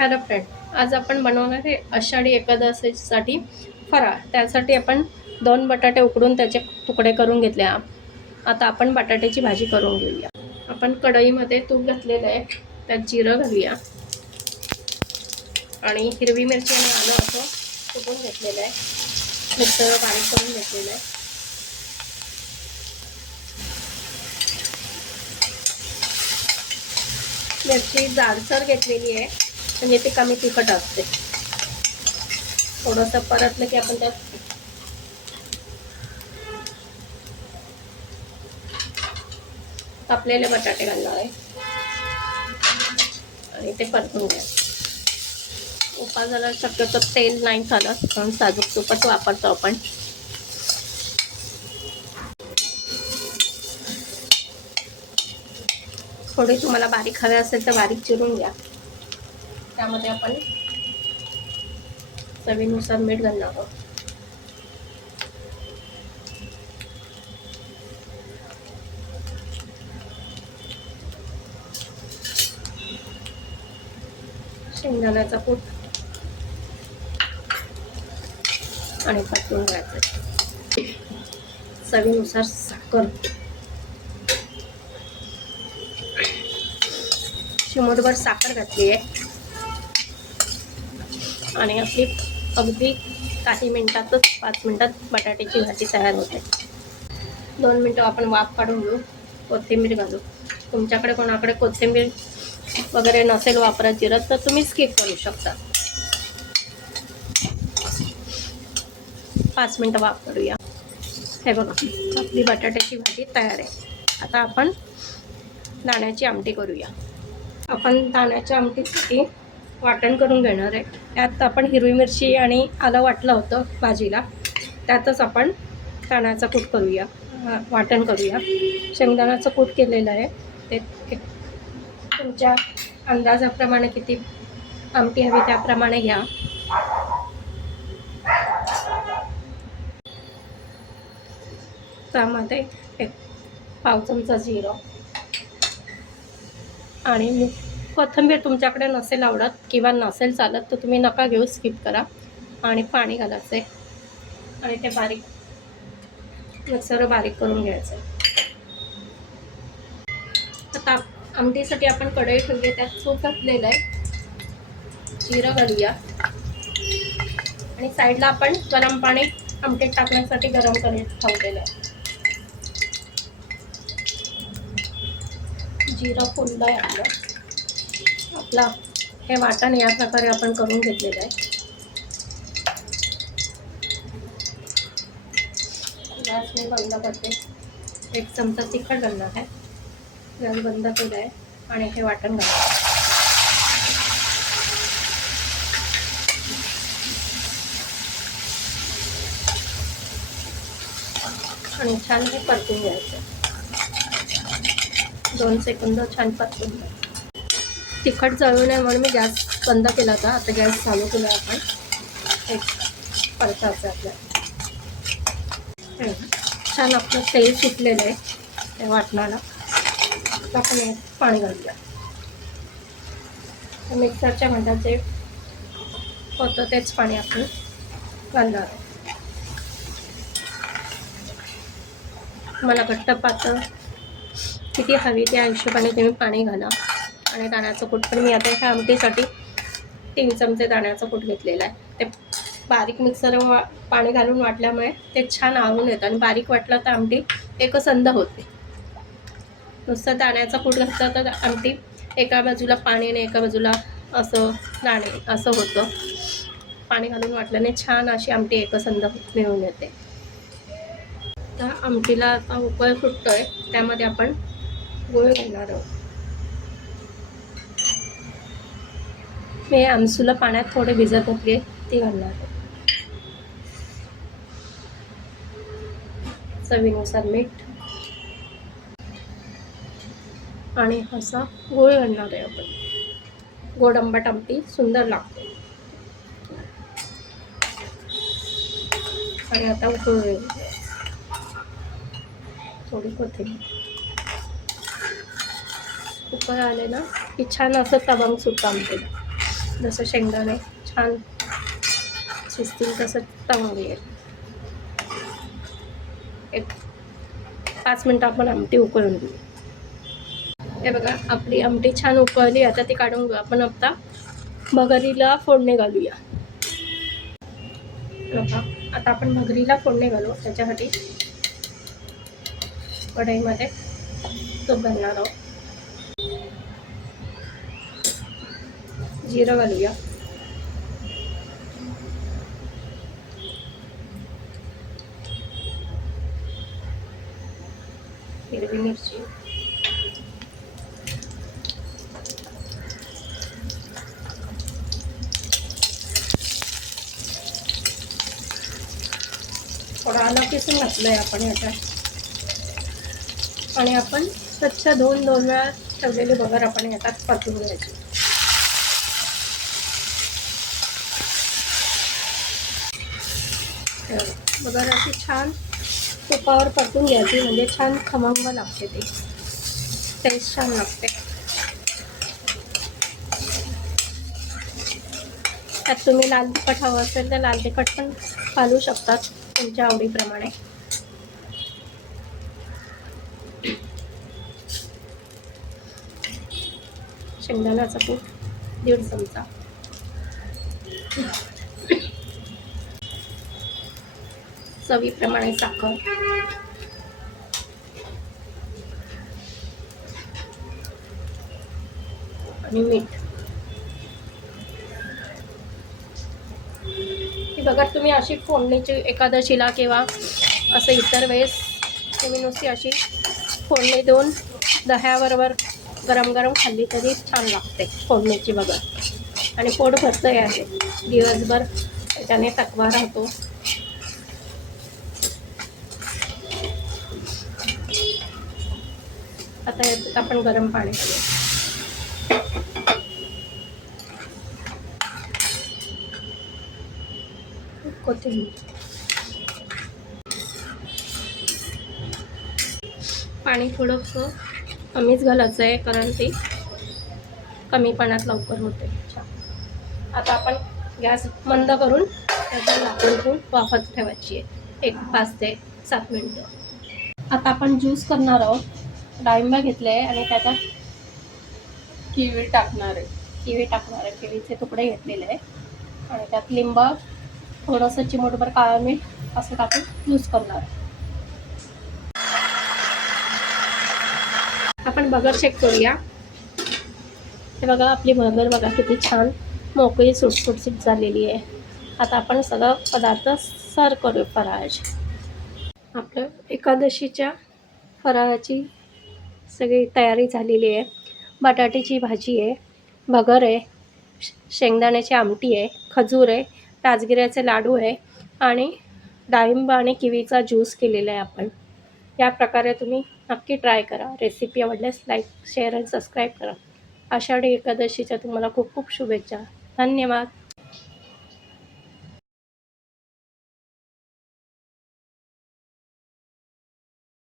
Hello friend, आज आपण बनवणार आहे आषाढी एकादशीसाठी फराळ। त्यासाठी आपण 2 बटाटे उकडून त्याचे तुकडे करून घेतले। आता आपण बटाट्याची भाजी करून घेऊया। आपण कढईमध्ये तूप घातलेलं आहे, त्यात जिरं घालूया आणि हिरवी मिरची आणि आलं असं कुटून घेतलेलं आहे, मिक्सर बारीक करून घेतलेलं आहे। मिरची जाडसर घेतलेली आहे, म्हणजे ते कमी तिखट असते। थोडंसं परतलं की आपण त्यात कापलेले बटाटे घालणार आहे आणि ते परतून घ्या। उपासाला शक्यतो तेल नाही चालत, पण साजूक तुपच वापरतो आपण। थोडे तुम्हाला बारीक हवे असेल तर बारीक चिरून घ्या। त्यामध्ये आपण चवीनुसार मीठ घालणार आहोत। शेंगदाण्याचा कूट आणि परतून घ्यायचं। चवीनुसार साखर, चिमूटभर साखर घातली आहे आणि आपली अगदी काही मिनिटातच 5 मिनिटात बटाट्याची भाजी तयार होते। 2 मिनिटं आपण वाफ काढून घेऊ। कोथिंबीर घालू। तुमच्याकडे कोणाकडे कोथिंबीर वगैरे नसेल वापरत जिरं, तर तुम्ही स्किप करू शकता। 5 मिनिटं वाफ करूया। हे बघा, आपली बटाट्याची भाजी तयार आहे। आता आपण दाण्याची आमटी करूया। आपण दाण्याच्या आमटीसाठी वाटण करून घेणार आहे। त्यात आपण हिरवी मिरची आणि आलं वाटलं होतं भाजीला, त्यातच आपण दाण्याचा कूट करूया, वाटण करूया। शेंगदाण्याचं कूट केलेलं आहे, ते तुमच्या अंदाजाप्रमाणे किती आमटी हवी त्याप्रमाणे घ्या। त्यामध्ये 1 पाव चमचा जिरं आणि कोथिंबीर तुमच्याकडे नसेल आवडत किंवा नसेल चालत तर तुम्ही नका घेऊ, स्किप करा। आणि पाणी घालायचं आहे आणि ते बारीक मिक्सर बारीक करून घ्यायचं आहे। आता आमटीसाठी आपण कढई ठेवली, त्यात तूप घातलेलं आहे। जिरं घालूया आणि साईडला आपण गरम पाणी आमटीत टाकण्यासाठी गरम करून ठेवलेलं आहे। जिरं फुललं आहे आपला हे वाटण या प्रकारे आपण करून घेतलेलं आहे। गॅस मी बंद करते। 1 चमचा तिखट घालणार आहे। गॅस बंद केला आहे आणि हे वाटण घालणार आणि छान हे परतून घ्यायचं। 2 सेकंद छान परतून घ्या। तिखट जळू नये म्हणून मी गॅस बंद केला होता। आता गॅस चालू केला आपण एक परतायचं आपल्याला। छान आपलं तेल सुटलेलं आहे त्या वाटणाला। आता आपण पाणी घालूया। मिक्सरच्या भांड्यात जे होतं तेच पाणी आपण घालणार आहे। मला घट्ट पातळ किती हवी त्या हिशोबाने तुम्ही पाणी घाला। आणि दाण्याचं कूट पण मी आता ह्या आमटीसाठी 3 चमचे दाण्याचं कूट घेतलेलं आहे। ते बारीक मिक्सर पाणी घालून वाटल्यामुळे ते छान आवळून येतं आणि बारीक वाटलं तर आमटी एकसंध होते। नुसतं दाण्याचा कूट घातला तर आमटी एका बाजूला पाणी आणि एका बाजूला असं दाणे असं होतं। पाणी घालून वाटल्याने छान अशी आमटी एकसंध मिळून येते। त्या आमटीला आता उकळ फुटतोय, त्यामध्ये आपण गूळ घालणार आहोत। मी आमसूला पाण्यात थोडे भिजत घातले, ती घालणार आहे। चवीनुसार मीठ आणि असा गूळ घालणार आहे आपण। गोड आंबट आमटी सुंदर लागते। आणि आता उकळू थोडी कोथिंबीर। उकळ आले ना की छान असं तवंग सुटतं आमटीला। जसं शेंगदाणे छान शिजतील तसं तळून येईल. एक 5 मिनटं आपण आमटी उकळून घेऊ. हे बघा आपली आमटी छान उकळली. आता ती काढून घेऊ. आपण आता भगरीला फोडणी घालूया. बघा आता आपण भगरीला फोडणी घालू. त्याच्यासाठी कढईमध्ये तूप घालणार आहोत. जिरं घालूया. हिरवी मिरची, थोडं आलं किसून घातलं आहे आपण याच्यात. आणि आपण स्वच्छ धुवून 2 वेळा ठेवलेले भगर आपण याच्यात परतून घ्यायचे. भगर अशी छान तुपावर परतून घ्यायची, म्हणजे छान खमंग लागते, ती टेस्ट छान लागते. त्यात तुम्ही लाल तिखट हवं असेल तर लाल तिखट पण घालू शकतात तुमच्या आवडीप्रमाणे. शेंगदाण्याचा कूट 1.5 चमचा, चवीप्रमाणे साखर, आणि मीठ. ही बघा तुम्ही अशी फोडणीची एकादशीला किंवा असं इतर वेळेस तुम्ही नुसती अशी फोडणी देऊन दह्याबरोबर गरम गरम खाल्ली तरी छान लागते फोडणीची बघा. आणि पोट भरतंय आहे दिवसभर, त्याच्याने थकवा राहतो. आता यात आपण गरम पाणी घालू. कोथिंबीर. पाणी थोडंसं कमीच घालायचं आहे कारण ती कमी पाण्यात लवकर होते. आता आपण गॅस मंद करून त्याचं झाकण ठेवून वाफत ठेवायची आहे 5 ते 7 मिनटं. आता आपण ज्यूस करणार आहोत. डाळिंब घेतले आहे आणि त्याच्यात किवी टाकणार आहे. किवीचे तुकडे घेतलेले आहे आणि त्यात लिंब, थोडंसं चिमूटभर काळं मीठ असं टाकून ज्यूस करणार आहे. आपण भगर शेक करूया. हे बघा आपली भगर बघा किती छान मोकळी सुटसुटीत झालेली आहे. आता आपण सगळं पदार्थ सर्व करू फराळाचे. आपलं एकादशीच्या फराळाची सगळी तयारी झालेली आहे. बटाट्याची भाजी आहे, भगर आहे, शेंगदाण्याची आमटी आहे, खजूर आहे, राजगिऱ्याचे लाडू आहे आणि डाळिंब आणि किवीचा ज्यूस केलेला आहे आपण. या प्रकारे तुम्ही नक्की ट्राय करा. रेसिपी आवडल्यास लाईक, शेअर आणि सबस्क्राईब करा. आषाढी एकादशीच्या तुम्हाला खूप खूप शुभेच्छा. धन्यवाद.